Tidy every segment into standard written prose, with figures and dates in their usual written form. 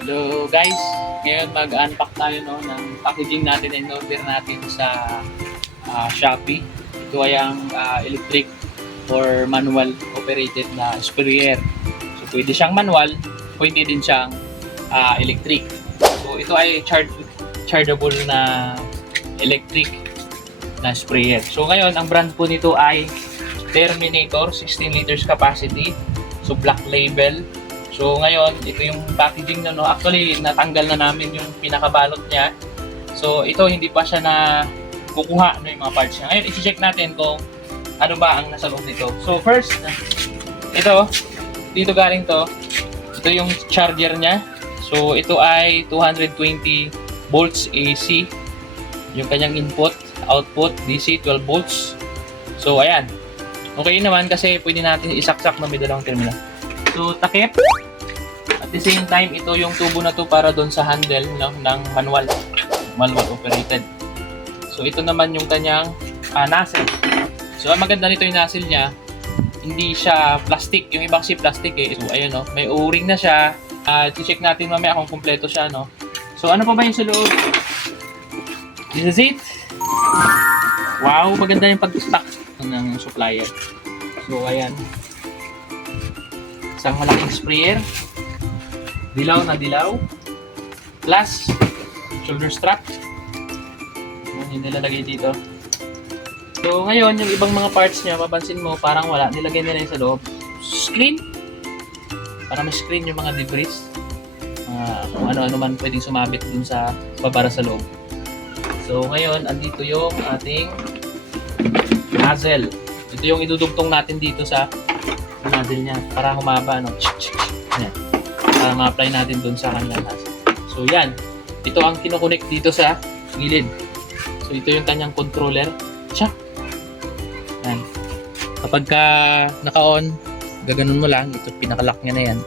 Hello guys, ngayon mag-unpack tayo ng packaging natin and order natin sa Shopee. Ito ay ang electric or manual operated na sprayer. So pwede siyang manual, pwede din siyang electric. So ito ay chargeable na electric na sprayer. So ngayon ang brand po nito ay Terminator, 16 liters capacity. So black label. So ngayon, ito yung packaging na, no. Actually, natanggal na namin yung pinakabalot niya. So ito, hindi pa siya na kukuha yung mga parts niya. Ngayon, i-check natin kung ano ba ang nasa loob nito. So first, ito, dito galing to. Ito yung charger niya. So ito ay 220 volts AC. Yung kanyang input, output, DC, 12 volts. So ayan. Okay naman kasi pwede natin isaksak na may dalawang terminal. So takip. At the same time, ito yung tubo na to para doon sa handle, no, ng manual operated. So ito naman yung kanyang nozzle. So ang maganda nito yung nozzle niya, hindi siya plastic. Yung iba kasi plastic eh. So ayun, no, may o-ring na siya. I-check natin mamaya kung kumpleto siya, no. So ano pa ba yung sa loob? This is it. Wow, maganda yung pag-stock ng supplier. So ayan. Isang malaking sprayer. Dilaw na dilaw. Plus, shoulder strap. Yung nilalagay dito. So, ngayon, yung ibang mga parts niya, mapansin mo, parang wala. Nilagay nila yung sa loob. Screen. Para may screen yung mga debris. Kung ano-ano man pwedeng sumabit dun sa babara sa loob. So, ngayon, andito yung ating nozzle. Ito yung idudugtong natin dito sa nozzle niya. Para humaba, no? Yan. Para ma-apply natin dun sa kanyang nozzle. So yan, ito ang kinokonek dito sa gilid. So ito yung kanyang controller. Siya. Yan. Kapag naka-on, gaganon mo lang, ito pinaka-lock niya na yan.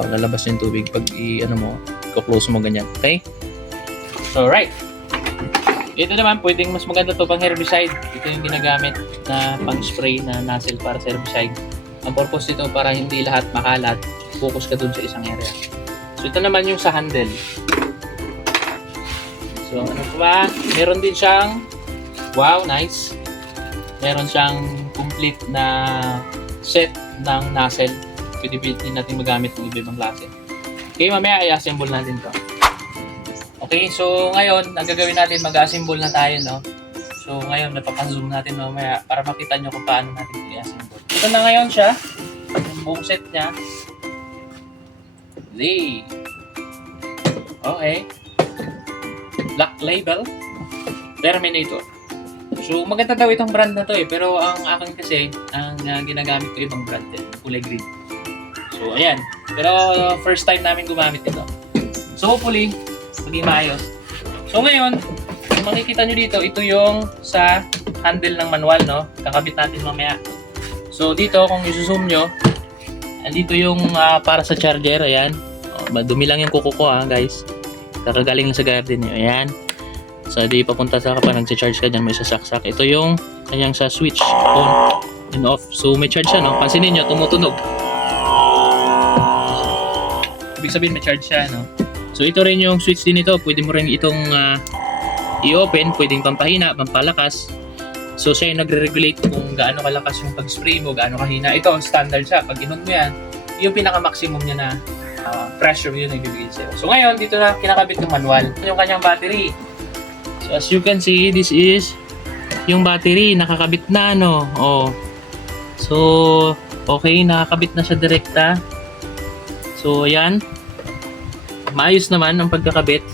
Lalabas yung tubig pag i-close mo ganyan. Okay? So right. Ito naman, pwedeng mas maganda to pang herbicide. Ito yung ginagamit na pang-spray na nozzle para sa herbicide. Ang purpose nito para hindi lahat makalat, focus ka dun sa isang area. So ito naman yung sa handle. So ano pa? Meron din siyang, wow, nice. Meron siyang complete na set ng nozzle. Pwede din natin magamit ng iba-ibang klase. Okay, mamaya i-assemble natin to. Okay, so ngayon, ang gagawin natin, mag-assemble na tayo, no? So ngayon, napapan-zoom natin mamaya para makita nyo kung paano natin i-assemble. Ito na ngayon siya. Yung buong set niya. Okay. Black label. Terminator. So maganda daw itong brand na to eh. Pero ang akin kasi, ang ginagamit ko ibang brand din. Kulay green. So ayan. Pero first time namin gumamit ito. So hopefully, maging maayos. So ngayon, kung makikita nyo dito, ito yung sa handle ng manual, no? Kakabit natin mamaya. So dito, kung isusum nyo, andito yung para sa charger, ayan. Madumi lang yung kuko ko guys. Kakagaling lang sa garden nyo, ayan. So di papunta sa kapag nagsa-charge ka dyan, may sasaksak. Ito yung kanyang sa switch, on and off. So may charge siya, no? Pansinin nyo, tumutunog. Ibig sabihin may charge siya, no? So ito rin yung switch din ito. Pwede mo rin itong i-open, pwedeng pampahina, pampalakas. So siya yung nagre-regulate kung gaano kalakas yung pag-spray mo, gaano kahina. Ito, standard siya. Pag inon mo yan, yung pinaka-maximum niya na pressure yun ang ibibigay sa'yo. So ngayon, dito na kinakabit yung manual. Yung kanyang battery. So as you can see, this is yung battery. Nakakabit na, no? Oh. So, okay, nakakabit na siya direkta. So, ayan. Maayos naman ang pagkakabit.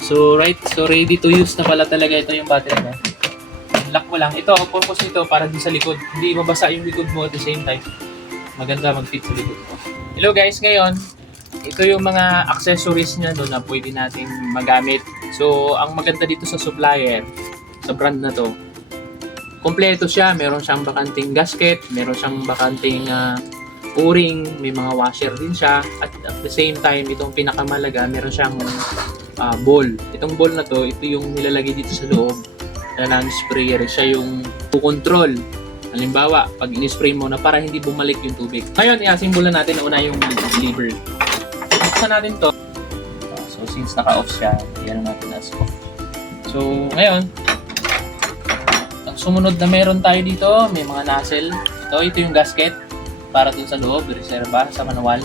So, right. So, ready to use na pala talaga ito yung battery niya. Lock mo lang. Ito, ang purpose nito para din sa likod. Hindi mabasa yung likod mo at the same time. Maganda mag-fit sa likod mo. Hello guys, ngayon, ito yung mga accessories niya doon na pwede natin magamit. So, ang maganda dito sa supplier, sa brand na to, kompleto siya. Meron siyang bakanting gasket, meron siyang bakanting o-ring, may mga washer din siya. At the same time, itong pinakamalaga, meron siyang ball. Itong ball na to, ito yung nilalagay dito sa loob na non-sprayer. Siya yung kukontrol. Halimbawa, pag in-spray mo na para hindi bumalik yung tubig. Ngayon, i-assemble na natin una yung lever. bubuksan natin to. So, since naka-off siya, yan natin as off. So, ngayon, ang sumunod na meron tayo dito, may mga nozzle. Ito yung gasket para dun sa loob, reserva sa manual.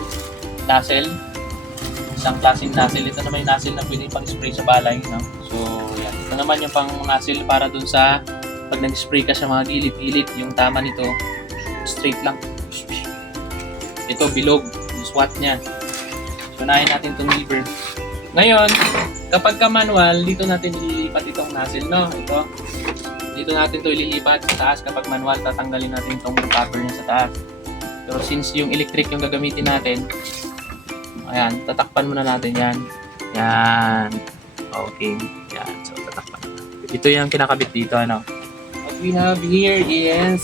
Nozzle, isang klaseng nozzle. Ito naman yung nozzle na pwede pang-spray sa balay. No? So, yan. Ito naman yung pang nozzle para dun sa pag nag-spray ka sa mga gilid-gilid. Yung tama nito, straight lang. Ito, bilog. Yung swat niya. So, unahin natin itong lever. Ngayon, kapag ka manual, dito natin ililipat itong nozzle, no? Ito. Dito natin ito ililipat sa taas. Kapag manual, tatanggalin natin itong cover niya sa taas. Pero since yung electric yung gagamitin natin, ayan, tatakpan muna natin yan. Yan. Okay. Yan. So, tatakpan. Ito yung kinakabit dito, ano? What we have here is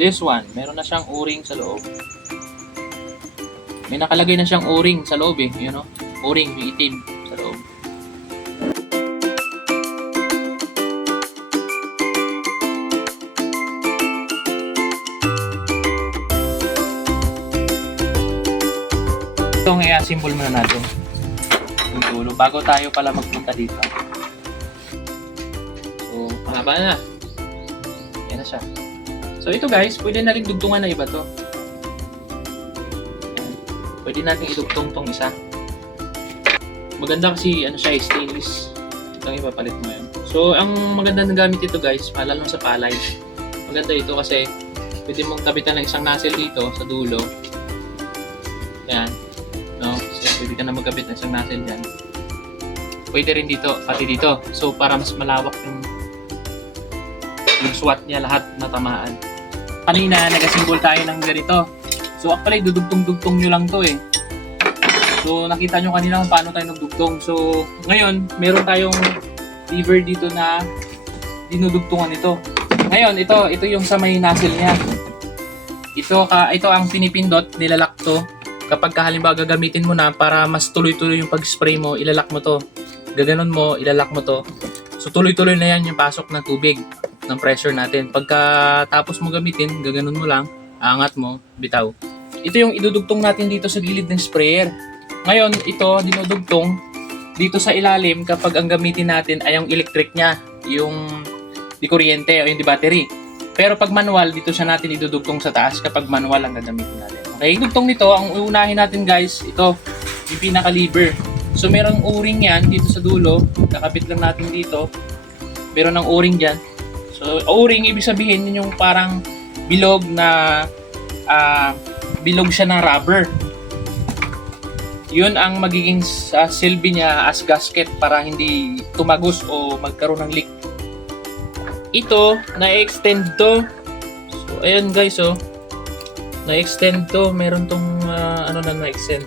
this one. Meron na siyang o-ring sa loob. May nakalagay na siyang o-ring sa loob eh. You know? O-ring, yung itim sa loob. Itong i-assemble muna natin. Yung dulo. Bago tayo pala magpunta dito. So, mahaba na. Yan na siya. So, ito guys, pwede na rin dugtungan na iba to. Pwede natin idugtong tong isa. Maganda kasi ano siya, stainless. Itong ipapalit mo yan. So, ang maganda na gamit ito guys, lalo sa palay. Maganda ito kasi pwede mong kabitan ng isang nozzle dito sa dulo. Yan. No? So, pwede ka na magkabit ng isang nozzle dyan. Pwede rin dito, pati dito. So, para mas malawak yung swat niya lahat natamaan. Kanina, nag-assemble tayo ng ganito. So, actually, dudugtong-dugtong nyo lang to eh. So, nakita nyo kanina kung paano tayo nagdugtong. So, ngayon, meron tayong lever dito na dinudugtungan ito. Ngayon, ito yung sa may nozzle niya. Ito ang pinipindot, nilalak to. Kapag halimbawa gagamitin mo na para mas tuloy-tuloy yung pag-spray mo, ilalak mo to. Gaganon mo, ilalak mo to. So, tuloy-tuloy na yan yung pasok ng tubig, ng pressure natin. Pagka tapos mo gamitin, gaganon mo lang, aangat mo, bitaw. Ito yung idudugtong natin dito sa gilid ng sprayer. Ngayon, ito dinudugtong dito sa ilalim kapag ang gamitin natin ay yung electric niya, yung di kuryente o yung di battery. Pero pag manual, dito siya natin idudugtong sa taas kapag manual ang gagamitin natin. Okay, dugtong nito, ang uunahin natin guys, ito, yung pinaka-lever. So, merong o-ring yan dito sa dulo. Kakapit lang natin dito. Meron ng o-ring dyan. So, o-ring, ibig sabihin, yun yung parang bilog na bilog siya ng rubber. Yun ang magiging silbi niya as gasket para hindi tumagos o magkaroon ng leak. Ito, na-extend to. So, ayan guys, oh. Na-extend to. Meron tong ano na na-extend.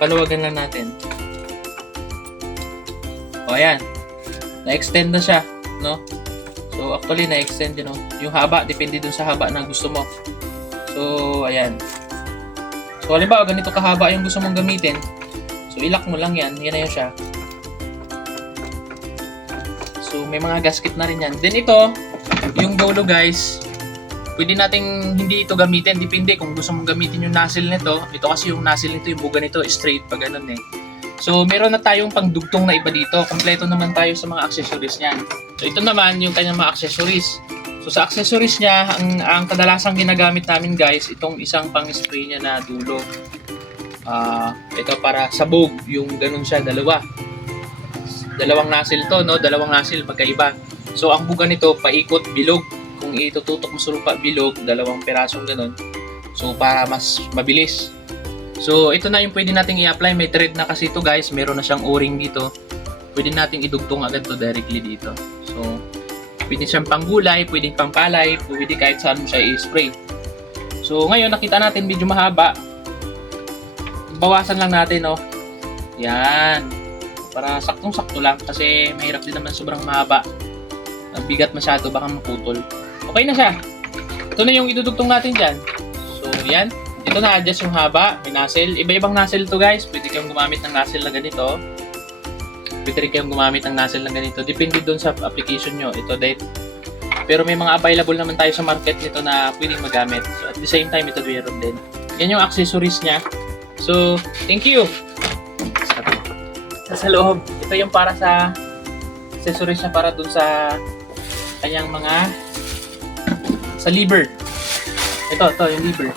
Paluwagan lang natin. O, ayan. Na-extend na siya, no? So, actually, na-extend yun, no? Yung haba, depende dun sa haba na gusto mo. So, ayan. So, halimbawa, ganito kahaba yung gusto mong gamitin. So, ilak mo lang yan. Yan na yun siya. So, may mga gasket na rin yan. Then, ito, yung dulo, guys, pwede nating hindi ito gamitin. Depende kung gusto mong gamitin yung nozzle nito. Ito kasi yung nozzle nito, yung buga nito, straight pa ganun eh. So, meron na tayong pangdugtong na iba dito. Kompleto naman tayo sa mga accessories niyan. So, ito naman yung kanyang mga accessories. So sa accessories niya, ang kadalasang ginagamit namin guys, itong isang pang-spray niya na dulo. Ito para sabog, yung ganun siya, dalawang nozzle to, no? Dalawang nozzle, magkaiba. So ang buga nito, paikot, bilog. Kung itututok mo sa lupa, bilog, dalawang pirasong ganun. So para mas mabilis. So ito na yung pwede nating i-apply. May thread na kasi ito guys, meron na siyang o-ring dito. Pwede nating idugtong agad to directly dito. So pwede siyang panggulay, pwede pang palay, pwede kahit saan mo siya i-spray. So ngayon nakita natin medyo mahaba. Bawasan lang natin, no. Yan. Para saktong-sakto lang kasi mahirap din naman sobrang mahaba. Ang bigat masyado baka maputol. Okay na siya. Ito na yung idudugtong natin diyan. So yan. Ito na adjust yung haba, may nozzle. Iba-ibang nozzle to guys. Pwede kayong gumamit ng nozzle na ganito. Pwede rin kayong gumamit ng nozzle na ganito. Depende doon sa application nyo. Ito dahil Pero may mga available naman tayo sa market nito na pwedeng magamit. So at the same time, ito meron din. Yan yung accessories niya. So, thank you! Sa loob, ito yung para sa accessories niya para dun sa kanyang mga sa lever. Ito, yung lever.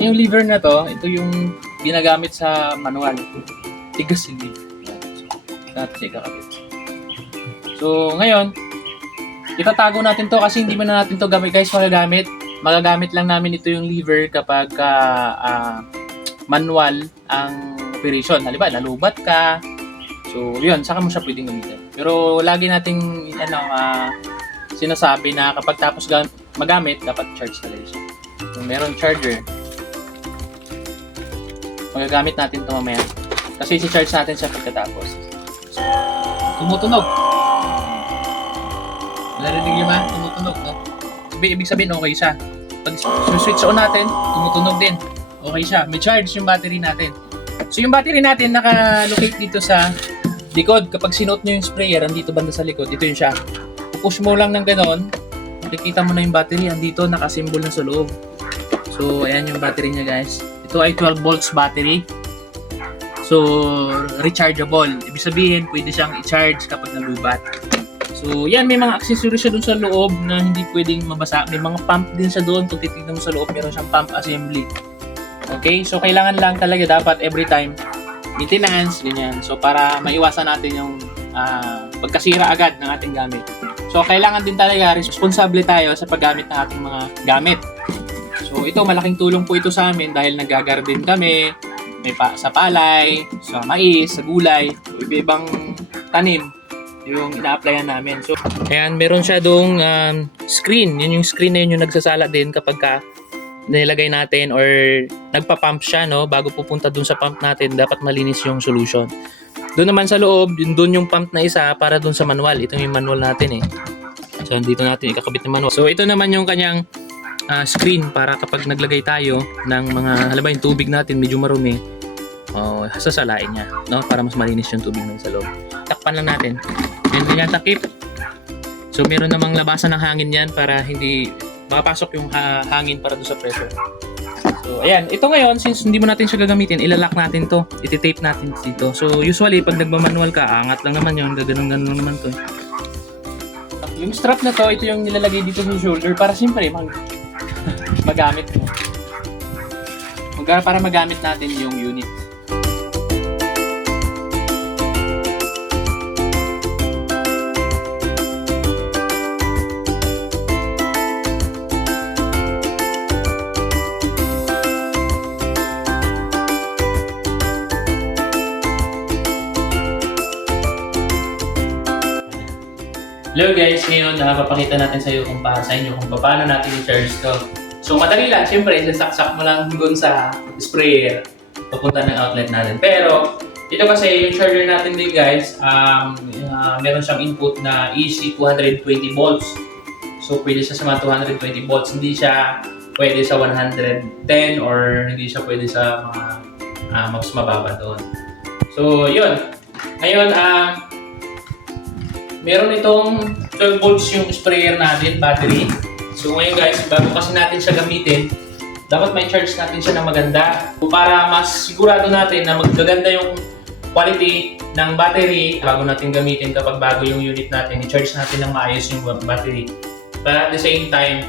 Yung lever na to, ito yung ginagamit sa manual. Tigas yung lever. So, ngayon, itatago natin to kasi hindi mo na natin to gamit guys magagamit. Magagamit lang namin ito yung lever kapag manual ang operation. Halimbawa, nalubat ka. So, yun, saka mo siya pwedeng gamitin. Pero lagi nating sinasabi na kapag tapos magamit, dapat charge talaga siya. Kung meron charger, magagamit natin ito mamaya. Kasi si-charge natin siya pagkatapos. So, tumutunog. Narinig niyo ba? Tumutunog, no? Ibig sabihin, okay siya. Pag switch on natin, tumutunog din. Okay siya. May charge yung battery natin. So, yung battery natin naka-locate dito sa likod. Kapag sinuot nyo yung sprayer, andito banda sa likod. Dito yun siya. Push mo lang ng ganon. Makikita mo na yung battery. Andito, nakasimbol na sa loob. So, ayan yung battery niya, guys. Ito ay 12 volts battery. So, rechargeable. Ibig sabihin, pwede siyang i-charge kapag nalubat. So, yan, may mga accessories siya dun sa loob na hindi pwedeng mabasa. May mga pump din siya doon. Kung titignan mo sa loob, meron siyang pump assembly. Okay? So, kailangan lang talaga dapat every time maintenance, ganyan. So, para maiwasan natin yung pagkasira agad ng ating gamit. So, kailangan din talaga responsable tayo sa paggamit ng ating mga gamit. So, ito, malaking tulong po ito sa amin dahil nag-garden kami, sa palay, sa mais, sa gulay, iba-ibang tanim yung ina-applyan namin. So, ayan, meron siya doong screen. Yun yung screen na yun yung nagsasala din kapag nilagay natin or nagpa-pump siya, no? Bago pupunta dun sa pump natin, dapat malinis yung solution. Doon naman sa loob, doon yung pump na isa para doon sa manual. Ito yung manual natin eh. So, dito natin ikakabit yung manual. So, ito naman yung kanyang screen para kapag naglagay tayo ng mga, halimbawa yung tubig natin medyo marumi, sasalain niya, no? Para mas malinis yung tubig na sa loob. Takpan lang natin. Yan din yan takip. So, meron namang labasan ng hangin yan para hindi makapasok yung hangin para doon sa pressure. So, ayan. Ito ngayon, since hindi mo natin siya gagamitin, ilalak natin to. Iti-tape natin dito. So, usually, pag nagmamanual ka, angat lang naman yun. Gaganon-ganon lang naman to. Yung strap na to, ito yung nilalagay dito sa shoulder para siyempre magamit mo. Para magamit natin yung unit. Hello guys, ngayon papakita natin sa inyo kung paano natin i-charge to. So madali lang, siyempre sasaksak mo lang doon sa sprayer papunta ng outlet natin. Pero ito kasi yung charger natin din guys, meron siyang input na AC 220 volts. So pwede siya sa mga 220 volts, hindi siya pwede sa 110 or hindi siya pwede sa mga mas mababa doon. So yun, ngayon meron itong 12 volts yung sprayer natin, battery. So ngayon guys, bago kasi natin siya gamitin, dapat may charge natin siya na maganda. So, para mas sigurado natin na magaganda yung quality ng battery bago natin gamitin kapag bago yung unit natin, i-charge natin ng maayos yung battery. But at the same time,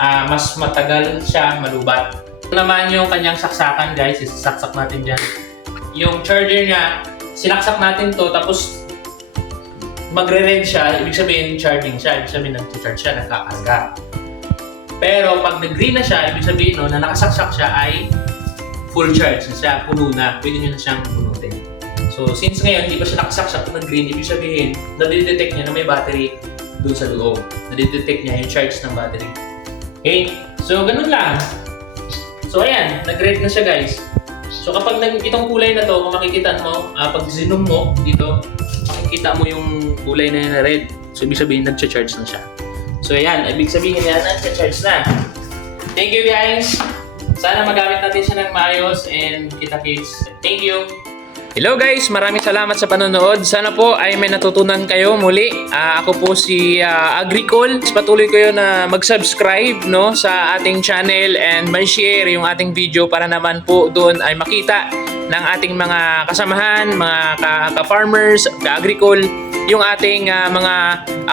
mas matagal siya malubat. Ito naman yung kanyang saksakan guys, isasaksak natin dyan. Yung charger niya, sinaksak natin to tapos magre-red siya, ibig sabihin charging siya, ibig sabihin nag-charge siya, nagkakarga. Pero pag nag-green na siya, ibig sabihin na nakasaksak siya ay full charge na siya, puno na, pwede nyo na siyang punutin. So since ngayon, hindi pa siya nakasaksak kung nag-green, ibig sabihin, nadidetect niya na may battery dun sa loob. Nadidetect niya yung charge ng battery. Okay? So ganun lang. So ayan, nag-red na siya guys. So kapag itong kulay na to, kung makikita mo, pag zoom mo dito, makikita mo yung kulay na yun na red. So, ibig sabihin, nag-charge na siya. So, ayan. Ibig sabihin yan, nag-charge na. Thank you, guys. Sana magamit natin siya ng maayos and kita-kits. Thank you. Hello guys, maraming salamat sa panonood. Sana po ay may natutunan kayo muli. Ako po si Agricol. Patuloy kayo na mag-subscribe no, sa ating channel and share yung ating video para naman po doon ay makita ng ating mga kasamahan, mga ka-farmers, ka-agricol, yung ating mga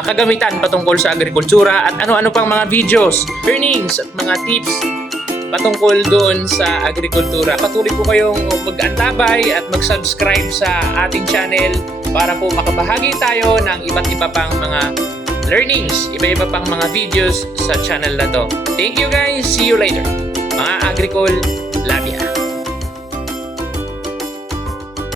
kagamitan patungkol sa agrikultura at ano-ano pang mga videos, earnings at mga tips patungkol doon sa agrikultura. Patuloy po kayong mag-antabay at mag-subscribe sa ating channel para po makabahagi tayo ng iba't iba pang mga learnings, iba-iba pang mga videos sa channel na to. Thank you guys! See you later! Mga Agricol, love ya!